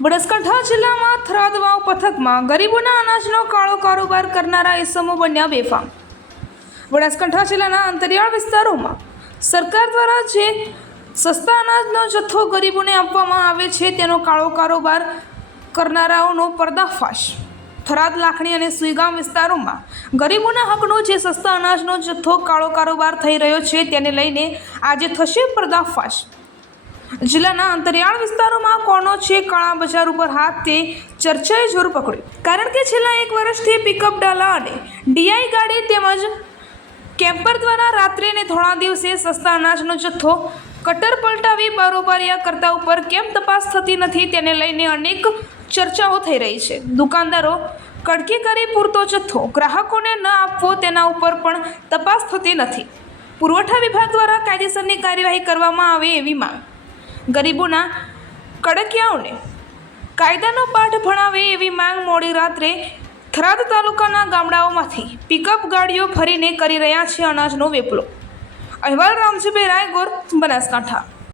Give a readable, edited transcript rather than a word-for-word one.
બનાસકાંઠા જિલ્લામાં થરાદ વાવ પથકમાં ગરીબોના અનાજનો કાળો કારોબાર કરનારા ઇસમો બન્યા બેફામ। બનાસકાંઠા જિલ્લાના અંતરિયાળ વિસ્તારોમાં સરકાર દ્વારા જે સસ્તા અનાજનો જથ્થો ગરીબોને આપવામાં આવે છે તેનો કાળો કારોબાર કરનારાઓનો પર્દાફાશ। થરાદ લાખણી અને સુઈગામ વિસ્તારોમાં ગરીબોના હકનો જે સસ્તા અનાજનો જથ્થો કાળો કારોબાર થઈ રહ્યો છે તેને લઈને આજે થશે પર્દાફાશ। જિલ્લાના અંતરિયાળ વિસ્તારોમાં કોનો છે કાળા બજાર ઉપર હાથ તે ચર્ચાએ જોર પકડ્યું, કારણ કે છેલ્લા 1 વર્ષથી પિકઅપ ડાલા અને ડીઆઈ ગાડી તેમજ કેમ્પર દ્વારા રાત્રે અને થોડા દિવસે સસ્તા અનાજનો જથ્થો કટર પલટાવી બારોબારિયા કરતા ઉપર કેમ તપાસ થતી નથી તેને લઈને અનેક ચર્ચાઓ થઈ રહી છે। દુકાનદારો કડકી કરી પૂરતો જથ્થો ગ્રાહકોને ન આપવો તેના ઉપર પણ તપાસ થતી નથી। પુરવઠા વિભાગ દ્વારા કાયદેસરની કાર્યવાહી કરવામાં આવે એવી માંગ। ગરીબોના કડકિયાઓને કાયદાનો પાઠ ભણાવે એવી માંગ મોડી રાત્રે થરાદ તાલુકાના ગામડાઓમાંથી પિકઅપ ગાડીઓ ફરીને કરી રહ્યા છે અનાજનો વેપલો। અહેવાલ રામજીભાઈ રાયગોર, બનાસકાંઠા।